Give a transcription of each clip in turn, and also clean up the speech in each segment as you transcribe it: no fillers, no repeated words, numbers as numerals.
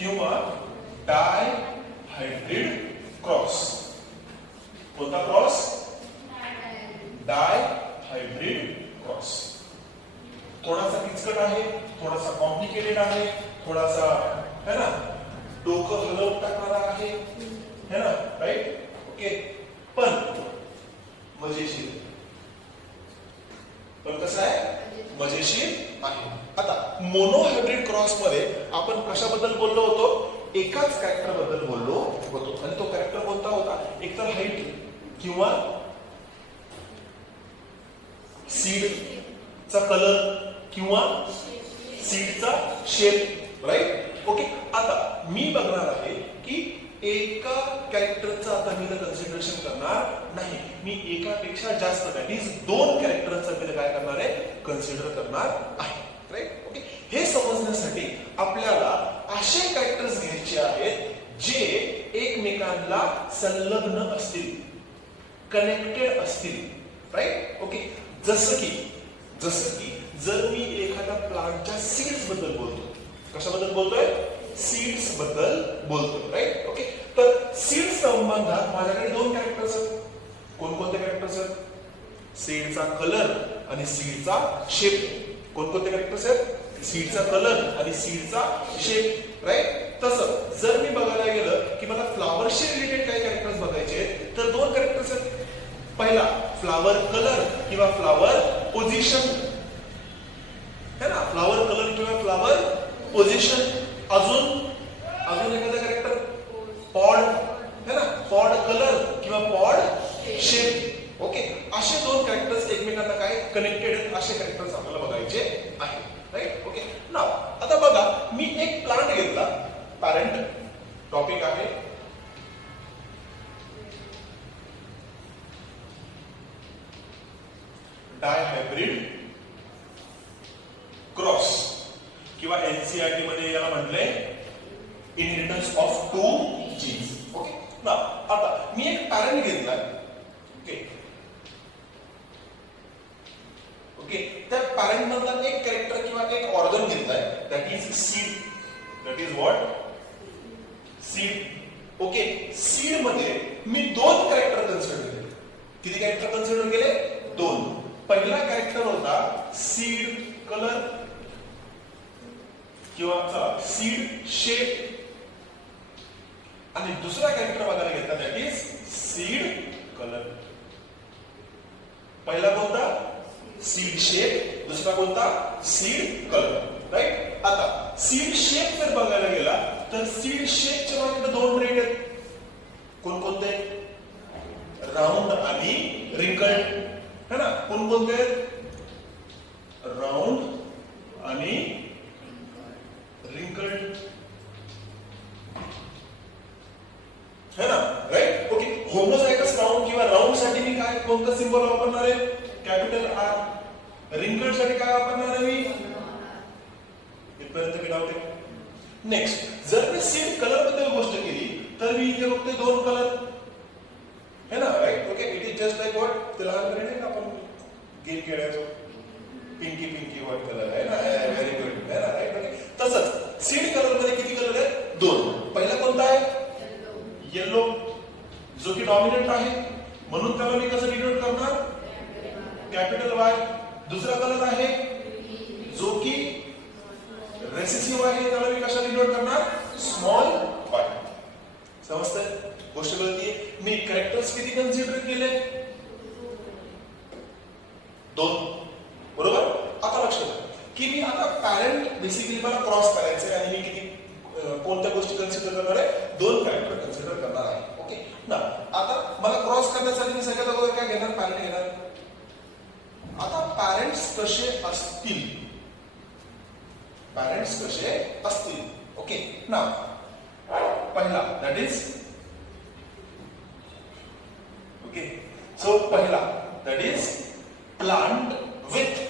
किंवा डाय hybrid cross. कोणता cross? डाय hybrid cross. थोडासा किचकट आहे, थोडासा कॉम्प्लिकेटेड आहे, थोडासा है ना डोकं हलवून टाकणारा आहे, है ना, राईट? ओके, पण मजेशीर. पण कसं आहे? मजेशीर आहे. आता मोनो हायब्रिड क्रॉस मध्ये आपण कशाबद्दल बोललो होतो? एकाच कॅरेक्टर बद्दल बोललो होतो. आणि तो कॅरेक्टर कोणता होता? एकतर हाईट किंवा सीडचा कलर किंवा सीडचा शेप, राईट? ओके, आता मी बघणार आहे की एका कॅरेक्टरचं आता मी कन्सिडरेशन करणार नाही. मी एकापेक्षा जास्त दॅट इज 2 कॅरेक्टरचं मी काय करणार आहे? कन्सिडर करणार आहे, राईट? ओके, हे समजण्यासाठी आपल्याला असे कॅरेक्टर्स घ्यायचे आहेत जे एकमेकांना संलग्न असतील, कनेक्टेड असतील, राईट? ओके, जसं की जर मी एखाद्या प्लांटच्या सीड्स बद्दल बोलतो. कशाबद्दल बोलतोय? सीड्स बद्दल बोलतोय, राईट? ओके, तर सीड संबंधात माझ्याकडे 2 कॅरेक्टर्स आहेत. कोणकोणते कॅरेक्टर्स आहेत? सीडचा कलर आणि सीडचा शेप. कोणकोणते कॅरेक्टर्स आहेत? सीडचा कलर आणि सीडचा शेप, राईट? तसं जर मी बघायला गेलं की मला फ्लावरशी रिलेटेड काही कॅरेक्टर्स बघायचे तर 2 कॅरेक्टर्स आहेत. पहिला फ्लावर कलर किंवा फ्लावर पोझिशन, है ना, फ्लावर कलर किंवा फ्लावर पोझिशन. अजून एखादा कॅरेक्टर पॉड, है ना, पॉड कलर किंवा पॉड शेप. ओके, असे 2 कॅरेक्टर्स एकमेकांना काय कनेक्टेड आहेत असे कॅरेक्टर्स आपल्याला बघायचे आहेत, राईट? ओके, नाव आता बघा, मी एक प्लांट घेतला, पॅरेंट टॉपिक आहे. डाय हायब्रिड क्रॉस किंवा एनसीईआरटी मध्ये याला म्हटलंय इनहेरिटन्स ऑफ 2 जीन्स. ओके, ना आता मी एक पॅरेंट घेतलाय. ओके ओके, त्या पॅरेंट मधला एक कॅरेक्टर किंवा एक ऑर्गन घेतलाय, that is seed. That is what? Seed. Okay, seed मध्ये मी 2 कॅरेक्टर कन्सिडर केले. किती कॅरेक्टर कन्सिडर केले? 2. पहिला कॅरेक्टर होता सीड कलर किंवा सीड शेप आणि दुसरा कॅरेक्टर बघायला घेतला दॅट इज सीड कलर. पहिला कोणता? Seed shape. दुसरा कोणता? Seed colour, right? आता सीड शेप जर बघायला गेला तर सीड शेपच्या मागे 2 ट्रेड आहेत. कोणकोणते? राऊंड आणि रिंकल्ड, है ना. कोणकोणते? राऊंड आणि रिंकल्ड, है ना, राईट? ओके, होमोझायगस राऊंड किंवा राऊंड साठी मी काय कोणता सिंबल वापरणार आहे? Capital R. रिंकल्ड साठी काय वापरणार आहे मी? इथपर्यंत मी डाऊट आहे. नेक्स्ट, जर मी सीड कलर बद्दल गोष्ट केली तर मी इथे बघतोय 2 कलर, है ना, right? Okay, it is just like what ते लहानपणी नाही का आपण गेम खेळायचो, पिंकी व्हाईट कलर आहे ना, व्हेरी गुड, है ना, राईट? ओके, तसंच सीड कलर मध्ये किती कलर आहेत? 2. पहिला कोणता आहे? येलो, जो की डॉमिनंट आहे, म्हणून त्याला मी कसं डिनोट करणार? Capital Y. दुसरा कलर आहे जो की रेसेसिव्ह आहे, त्याला मी कशा डिनोट करणार? Small Y. समजतंय? गोष्ट कळतीये? मी कॅरेक्टर्स किती कन्सिडर केले? 2, बरोबर? आता लक्ष द्या की मी आता पॅरेंट बेसिकली मला क्रॉस करायचंय आणि मी किती कोणत्या गोष्टी कन्सिडर करणार आहे? 2 कॅरेक्टर कन्सिडर करणार आहे. ओके ना, आता मला क्रॉस करण्यासाठी मी सगळ्यात अगोदर काय घेणार? पॅरेंट घेणार. आता पॅरेंट्स कसे असतील? पॅरेंट्स कसे असतील? ओके ना, पहिला दॅट इज ओके, सो पहिला दॅट इज प्लांट विथ,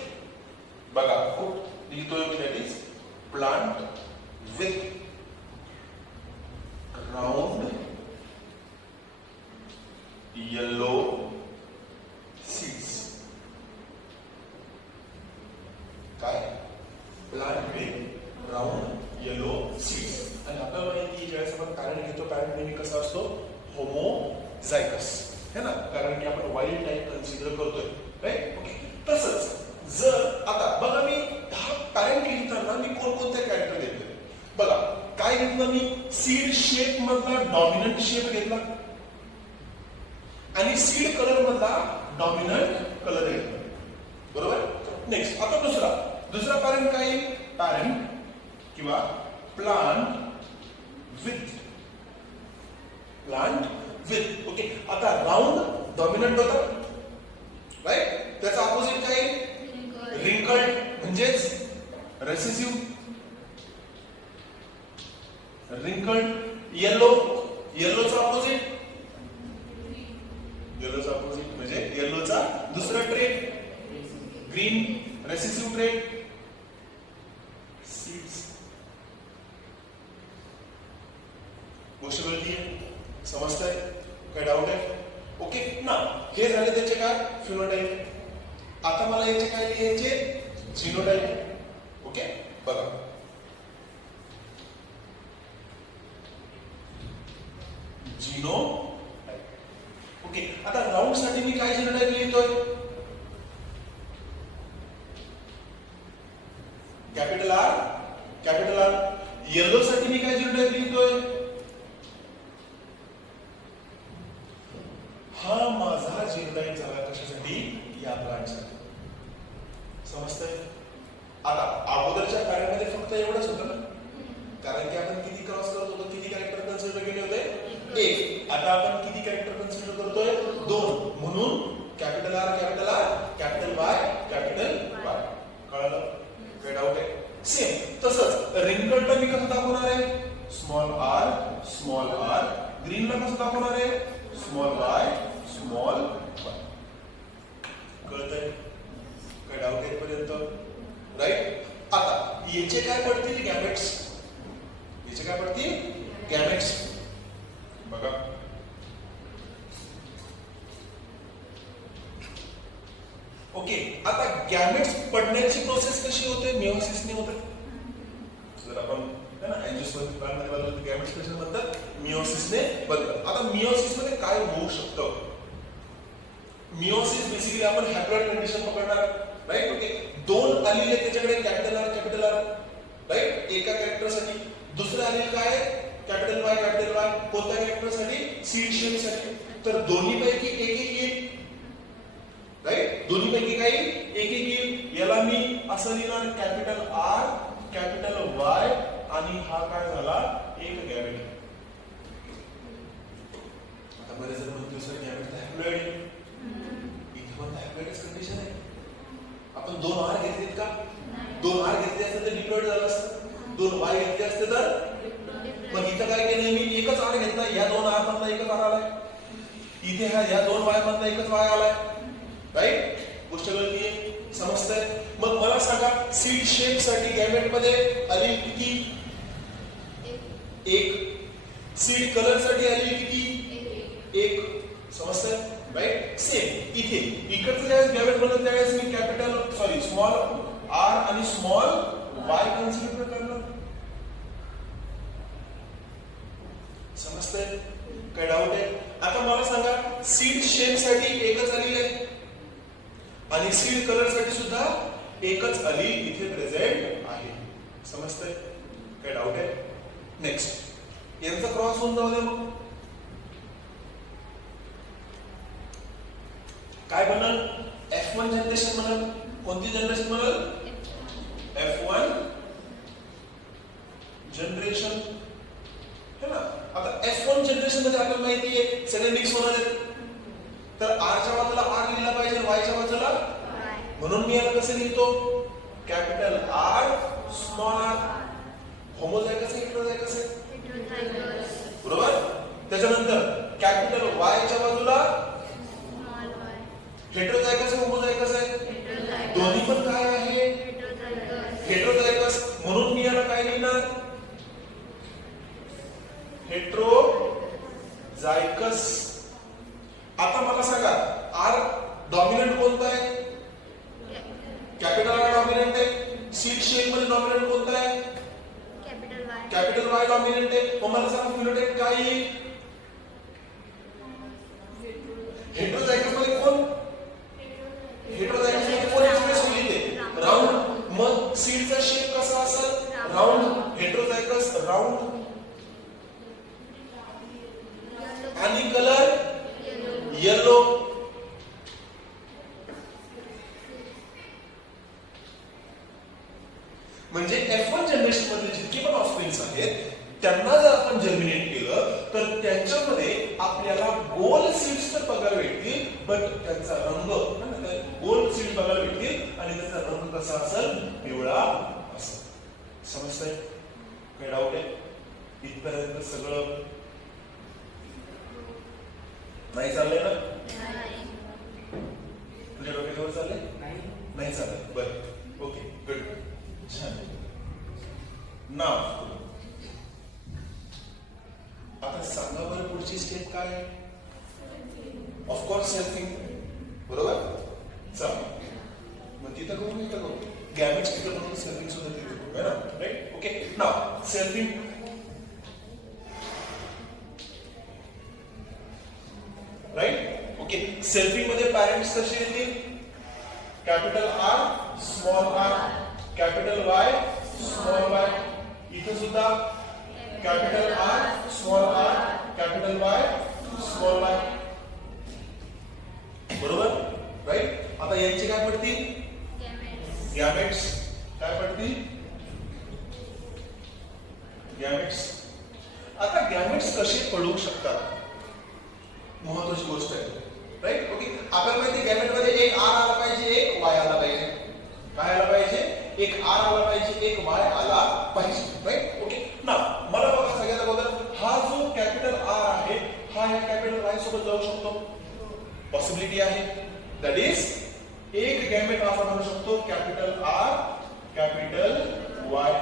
बघा खूप लिहितोय मी, that is plant with round yellow seeds. काय? Plant with round yellow seeds. आणि आपल्याला माहिती ज्यावेळेस आपण पॅरेंट घेतो पॅरेंट नेहमी कसा असतो होमोझायगस है ना, कारण की आपण वाईल्ड टाईप कन्सिडर करतोय राईट. ओके, तसंच जर आता बघा मी हा पॅरेंट लिहिताना मी कोणकोणते कॅरेक्टर देतोय बघा. काय घेतलं मी, सीड शेप मधला डॉमिनंट शेप घेतला आणि सीड कलर मधला डॉमिनंट कलर घेतला बरोबर. नेक्स्ट आता दुसरा पॅरेंट काय, पॅरेंट किंवा प्लांट विथ ओके. आता राऊंड डॉमिनंट होता राईट, त्याचा अपोजिट काय, रिंकल्ड म्हणजेच रेसेसिव्ह. रिंकल्ड येलोचा अपोजिट म्हणजे येलोचा दुसरा trade green recessive trade. Seeds गोष्ट कळती आहे, समजताय, काय डाऊट आहे. ओके ना, हे झाले त्याचे काय फिनोटाइप. आता मला याचे काय लिहायचे, जीनोटाइप. ओके बघा जीनोटाइप. ओके, आता राऊंड साठी मी काय जीनोटाइप लिहितोय, कॅपिटल आर. येलो साठी मी काय जीनोटाइप लिहितोय, हा माझा जीनोटाइप झाला कशासाठी, या प्लांटसाठी. समजतंय. आता अगोदरच्या पॅरेंटमध्ये फक्त एवढंच होतं ना, कारण की आपण किती क्रॉस करत होतो, किती कॅरेक्टर कन्सिडर केले होते, एक. आता आपण किती कॅरेक्टर कन्सिडर करतोय, 2. म्हणून कॅपिटल आर कॅपिटल वाय. कळलं, काय डाऊट आहे. सेम तसंच रिंकल्डला मी कसं दाखवणार आहे, स्मॉल आर. ग्रीनला कसं दाखवणार आहे, स्मॉल वाय. कळतंय, काय डाऊट आहे पर्यंत राईट. आता याचे काय पडतील, गॅमेट्स. बघा ओके, आता गॅमेट्स पडण्याची प्रोसेस कशी होते, मिओसिसने होते. जर आपण अँजिओस्पर्मिक प्लांटमध्ये बघितलं गॅमेट्स कशा बनतात, मिओसिसने बनतात. आता मिओसिस मध्ये काय होऊ शकतं, मिओसिस बेसिकली आपण हॅप्लॉइड कंडिशन पकडणार राईट. ओके, 2 आलेले त्याच्याकडे कॅपिटल आर राईट, एका कॅरेक्टरसाठी. दुसरे आलेले काय, कॅपिटल वाय. कोणत्या कॅरेक्टरसाठी, सीड शेप साठी. तर दोन्ही पैकी एक येईल राईट, दोन्ही पैकी काही एक येईल. याला मी असं लिहिणार, कॅपिटल आर कॅपिटल वाय आणि हा काय झाला, एक गॅमेट. आता बरेच जण म्हणतो सर गॅमेट हॅप्लॉइड, इथे पण हॅप्लॉइडच कंडिशन आहे. आपण 2 आर घेतलेत का, 2 आर घेतले असते तर डिप्लॉइड झालं असतं, 2 वाय घेतले असते तर. मग इथं काय केलं मी, एकच आर घेतला, या 2 आर मधला एकच आर आलाय, इथे या 2 वाय मधला एकच वाय आलाय राईट. गोष्ट कळतीये, समजतंय. मग मला सांगा, सीड शेप साठी गॅमेट मध्ये आली किती, 1. सीड कलर साठी आली किती, 1. समजतंय राईट. सेम इथे इकडचं ज्यावेळेस गॅमेट बनलं त्यावेळेस मी स्मॉल आर आणि स्मॉल वाय कन्सिडर करणार. समजतंय, काय डाऊट आहे. आता मला सांगा, सीड शेप साठी एकच आलेली आहे आणि सीड कलर साठी सुद्धा एकच आली इथे प्रेझेंट आहे. समजतंय, काय डाऊट आहे. नेक्स्ट यांचा क्रॉस होऊन जाऊ दे, मग काय बनल, F1 जनरेशन बनल. कोणती जनरेशन बनल, F1 जनरेशन है ना. आता F1 जनरेशन मध्ये आपल्याला माहिती आहे सगळे मिक्स होणार आहेत. तर R च्या बाजूला R लिहिला पाहिजे, Y च्या बाजूला म्हणून मी याला कसं लिहितो, capital R small r. Homozygous आहे, हेटेरोझायगस आहे, बरोबर. त्याच्यानंतर कॅपिटल Y च्या बाजूला हेटेरोझायगस आहे, होमोझायगस आहे, दोन्ही पण काय आहे, हेटेरोझायगस. म्हणून मी याला काय लिहिणार, हेटेरोझायगस. आता मला सांगा, R डॉमिनंट कोणता आहे, कॅपिटल R डॉमिनंट आहे. सीड शेप मध्ये डॉमिनंट कोणता आहे, कॅपिटल वाय डॉमिनंट आहे. मग मला सांगा फिनोटाइप काय येईल? हेटेरोझायगस मध्ये कोण? हेटेरोझायगस मध्ये कोण एक्सप्रेस होईल ते? राऊंड. मग सीडचा शेप कसा असेल? राऊंड. हेटेरोझायगस राऊंड आणि कलर येलो. म्हणजे F1 जनरेशन मधले जितके पण ऑफस्प्रिंग्स आहेत त्यांना जर आपण जर्मिनेट केलं तर त्यांच्यामध्ये आपल्याला गोल सीड्स तर बघायला भेटतील, बट त्यांचा रंग गोल सीड बघायला भेटतील आणि त्याचा रंग कसा असेल? पिवळा असेल. समजतंय? काही डाऊट आहे? इथपर्यंत सगळं नाही चाललंय ना? तुझ्या डोक्यावर चाललंय? नाही चाललंय. बरं, ओके, गुड, छान. नाव आता सांगा बरं पुढची स्टेप काय आहे? ऑफकोर्स सेल्फिंग, बरोबर? चला मग तिथं करू इथं करू. गॅमेट्स तिथं करून सेल्फिंग सुद्धा तिथे करू, है ना? Right, okay. नाव सेल्फिंग. Right, okay. सेल्फिंग मध्ये पॅरेंट्स कसे येतील? Capital R small R, capital Y small Y. इथं सुद्धा capital R small R, capital Y small Y. बरोबर? राईट. आता यांचे काय पडतील? गॅमेट्स. काय पडतील? गॅमेट्स. आता गॅमेट्स कसे पडू शकतात? महत्वाची गोष्ट आहे. Right, okay. आपल्याला माहिती गॅमेट मध्ये एक आर आला पाहिजे, एक वाय आला पाहिजे. काय आला पाहिजे? एक आर आला पाहिजे, एक वाय आला पाहिजे. Right, okay. ना मला बघा सगळ्यात अगोदर हा जो कॅपिटल आर आहे हा या कॅपिटल वाय सोबत जाऊ शकतो. पॉसिबिलिटी आहे. दॅट इज एक गॅमेट असा म्हणू शकतो capital R capital Y.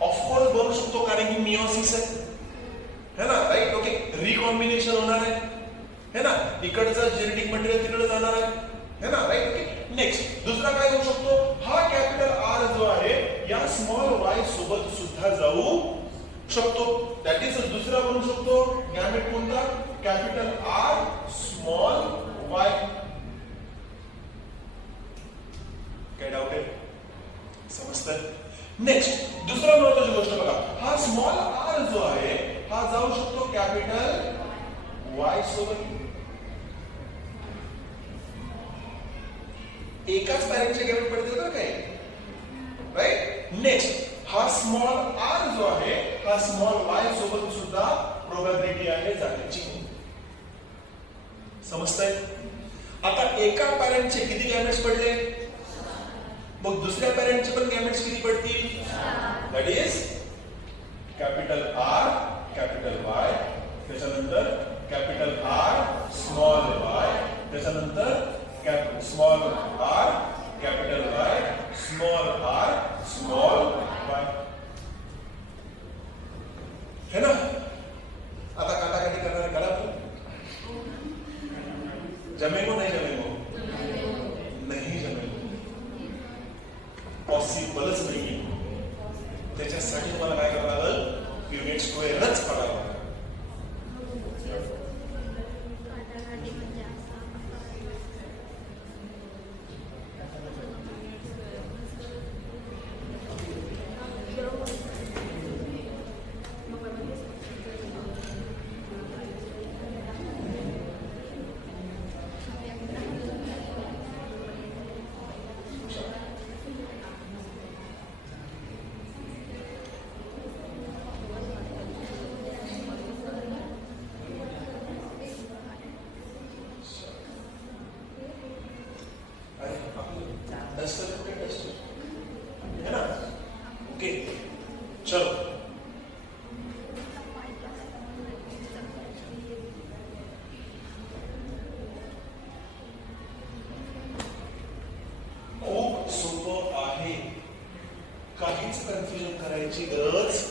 Of course बनू शकतो कारण की मियोसिस आहे, है ना? Right, okay. रिकॉम्बिनेशन होणार आहे, है ना? इकडचं जेनेटिक मटेरियल तिकडे जाणार आहे, है ना? Right, okay. नेक्स्ट दुसरा काय होऊ शकतो? हा कॅपिटल आर जो आहे या स्मॉल वाय सोबत सुद्धा जाऊ शकतो. दॅट इज दुसरा बनू शकतो गॅमेट कोणता? Capital R small Y. काय डाऊट आहे? समजतंय? नेक्स्ट दुसरा महत्वाची गोष्ट बघा. हा स्मॉल आर जो आहे हा जाऊ शकतो कॅपिटल वाय सोबत. एकाच पॅरेंटचे गॅमेट पडतील तर काय? राईट. नेक्स्ट हा स्मॉल आर जो आहे हा स्मॉल वाय सोबत सुद्धा प्रोबॅबिलिटी आहे जाण्याची. समजतंय? आता एका पॅरेंटचे किती गॅमेट्स पडले? मग दुसऱ्या पॅरेंटचे पण गॅमेट्स किती पडतील? That is capital R capital Y, त्याच्यानंतर कॅपिटल आर स्मॉल वाय, त्याच्यानंतर small R capital Y small R small Y. है ना? आता काटाकाटी करणार करा. जमेगो नाही जमेगो? नाही जमेगो. पॉसिबलच नाही. त्याच्यासाठी तुम्हाला काय करावं लागेल? युनिट स्क्वेअरच पडावं लागेल. है ना? ओके, चलो. खूप सोपं आहे, काहीच कन्फ्युजन करायची गरज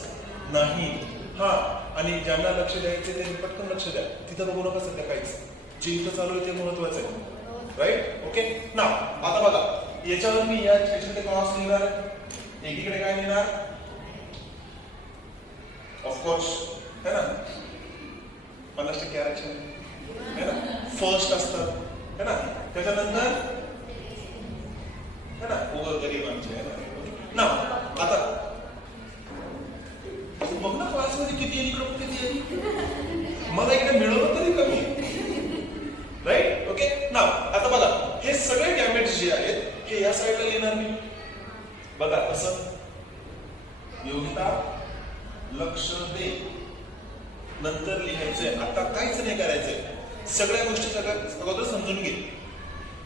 नाही. हा, आणि ज्यांना लक्ष द्यायचे त्यांनी पटकन लक्ष द्या. तिथं बघू नका सध्या काहीच. जे इथं चालू आहे ते महत्वाचं आहे. Right, okay. ना आता बघा याच्यावर मी याच्यामध्ये क्रॉस लिहिणार, एकीकडे काय लिहिणार? ऑफकोर्स है ना, 50% आरक्षण है ना, फर्स्ट असतं है ना, त्याच्यानंतर है ना गरिबांचे आहे ना. आता बघ ना क्लासमध्ये किती आहे, इकडे किती आहे, मला इकडे मिळवलं तरी कमी, राईट. ओके ना. आता बघा हे सगळे गॅमेट्स जे आहेत हे या साईडला लिहिणार मी. बघा कसं, योगिता लक्ष दे, नंतर लिहायचंय, आता काहीच नाही करायचंय, सगळ्या गोष्टी सगळ्यात अगोदर समजून घे.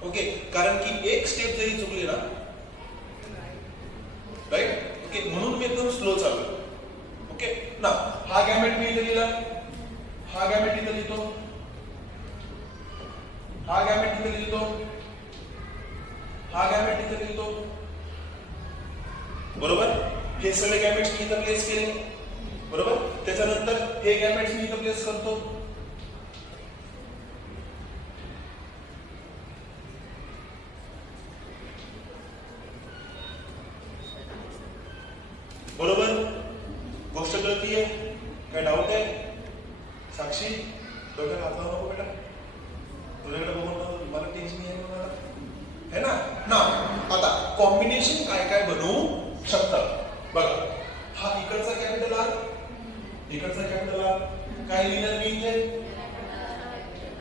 ओके, कारण की एक स्टेप जरी चुकली ना, राईट. ओके, म्हणून मी एकदम स्लो चालू. ओके ना. हा गॅमेट मी इथे लिहिला, हा गॅमेट इथे लिहितो, हा गॅमेट इथे लिहितो, हा गॅमेट इथे लिहितो, बरोबर. हे सगळे गॅमेट्स मी इथे प्लेस केले, बरोबर. त्याच्यानंतर हे गॅमेट्स मी इथे प्लेस करतो, बरोबर. गोष्ट कळतीये? काय डाऊट आहे? साक्षी डोक्यात हात लावू नको बेटा, तुझ्याकडे बघून मला टेन्शन आहे मला, है ना. आता कॉम्बिनेशन काय काय बनवू शकतं बघा. हा इकडचा कॅपिटल आर, इकडचा कॅपिटल आर, काय लिहिणार मी इथे,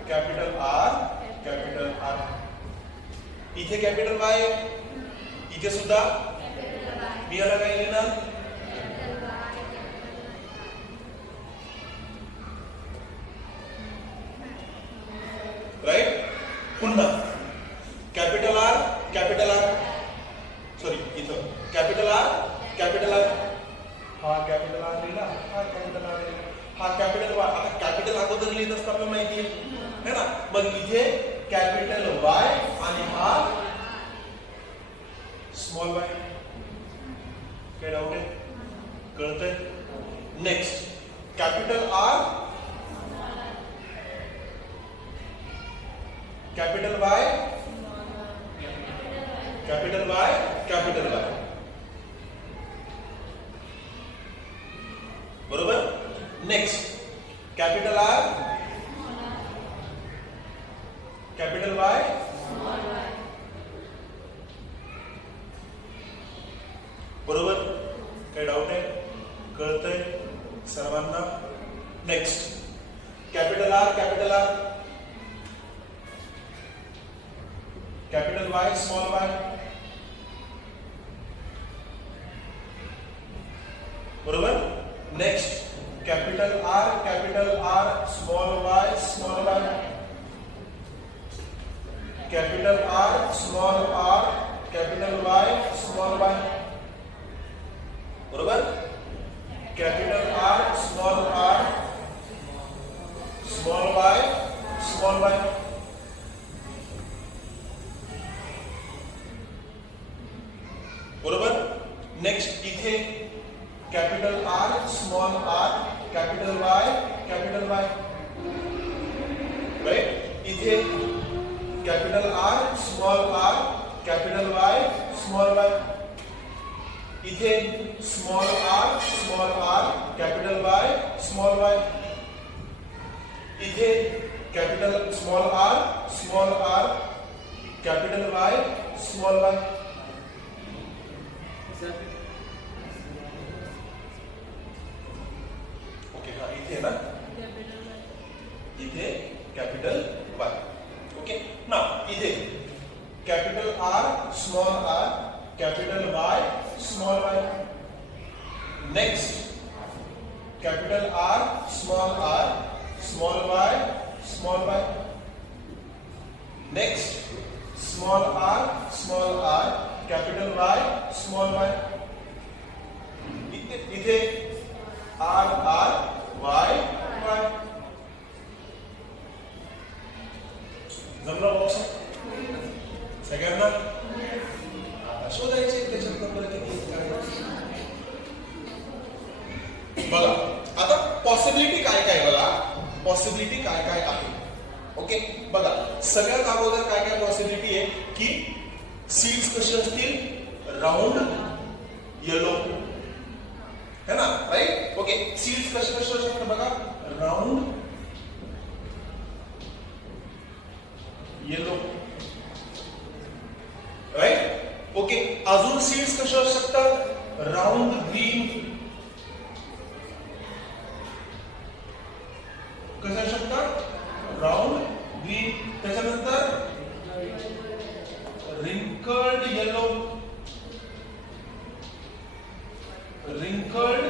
कॅपिटल आर, कॅपिटल आर. इथे कॅपिटल वाय, इथे सुद्धा मी याला काय लिहिणार, राईट. पुन्हा capital R, capital R, sorry इथं कॅपिटल आर, कॅपिटल आर, हा कॅपिटल आर लिहिला, हा कॅपिटल आर लिहिला, हा कॅपिटल वाय. आता कॅपिटल अगोदर लिहित असतं आपल्याला माहिती आहे ना. मग इथे कॅपिटल वाय आणि हा स्मॉल वाय. काय डाऊट आहे? कळतंय? Next capital R, capital Y, capital Y, capital Y, बरोबर. Next capital R, capital Y, बरोबर. काय डाऊट आहे? कळतंय सर्वांना? Next capital R, capital R, capital Y, small Y, बरोबर. Next capital R, small Y, small Y, capital R, small R, capital Y, small Y, बरोबर. Capital R, small R, small Y, small Y, बरोबर. Next इथे capital R, small R, capital Y, right. इथे capital R, small R, capital Y, small Y. इथे small R, capital Y, small Y. इथे capital small R, capital Y, small Y. Okay हा इथे ना, इथे capital Y. Okay ना. इथे capital R, small R, capital Y, small Y. Next capital R, small R, small Y, small Y. Next small R, capital Y, small Y. इथे R R, Y Y. जमलं box सगळ्यांना? आता शोधायचे त्याच्यात number किती काय. बघा आता पॉसिबिलिटी काय काय, बघा पॉसिबिलिटी काय काय आहे. ओके बघा सगळ्यात अगोदर काय काय पॉसिबिलिटी आहे की सीड्स कसे असतील, राऊंड येलो है ना, राइट. ओके ओके सीड्स कसे कसे असू शकतात बघा राऊंड येलो राईट ओके अजून सीड्स कसे असू शकतात राऊंड ग्रीन कसे असू शकतात राऊंड ग्रीन त्याच्यानंतर रिंकल्ड येलो wrinkled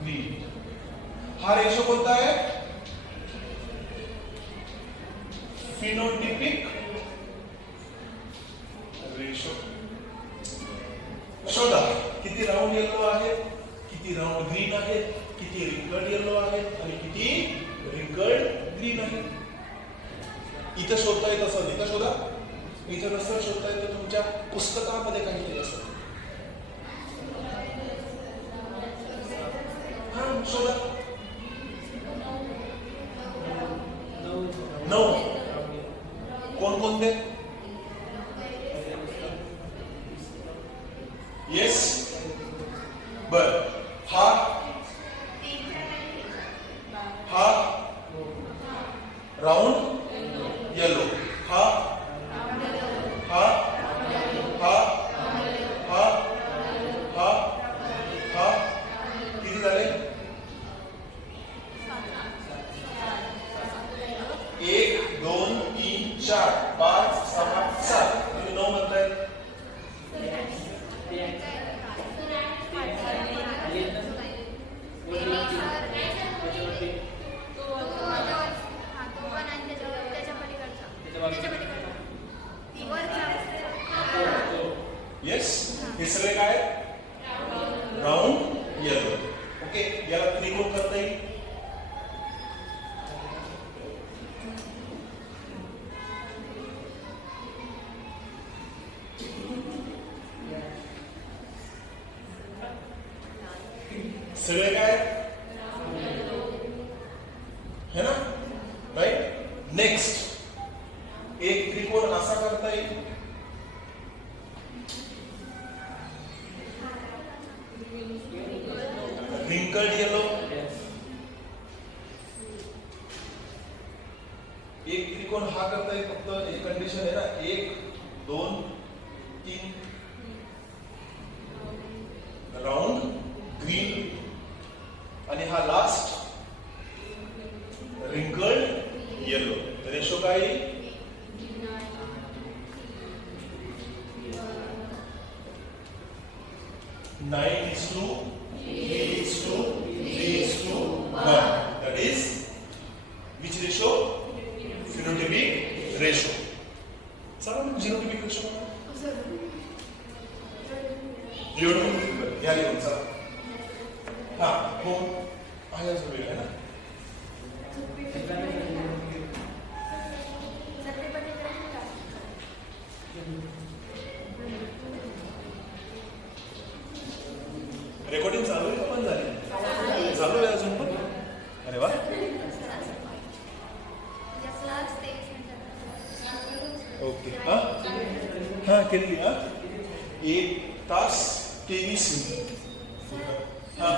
green हा रेशो कोणता आहे फिनोटिपिक रेशो शोधा किती राऊंड येलो आहेत किती राऊंड ग्रीन आहेत किती रिंकल्ड येलो आहेत आणि किती रिंकल्ड ग्रीन आहेत इथं शोधता येत असं इथं शोधा इथं नसतं शोधता येतं तुमच्या पुस्तकामध्ये काहीतरी असतं हा शोधा 9 कोणकोणते येस बर हा राऊंड येलो हा हा हा हा हा हा किती झाले 1 2 3 4 5 6 7 तुम्ही 9 म्हणताय येस हे सगळे काय राऊंड येलो ओके याला त्रिकोण करता येईल सगळे काय है ना राइट नेक्स्ट एक त्रिकोण असा करता येईल wrinkled येलो एक त्रिकोण हा करता येईल फक्त एक कंडिशन आहे ना 1 2 3 राऊंड ग्रीन आणि हा लास्ट wrinkled येलो रेशो काय येईल 9:3:1 that is which ratio phenotypic ratio चला मग genotypic ratio लिहून या लिहून चला हा हो आहे असं वेळ आहे ना रेकॉर्डिंग चालू आहे का पण झाली चालू आहे अजून पण अरे वा ओके हा केली हा 1 तास 23 मिनिट हा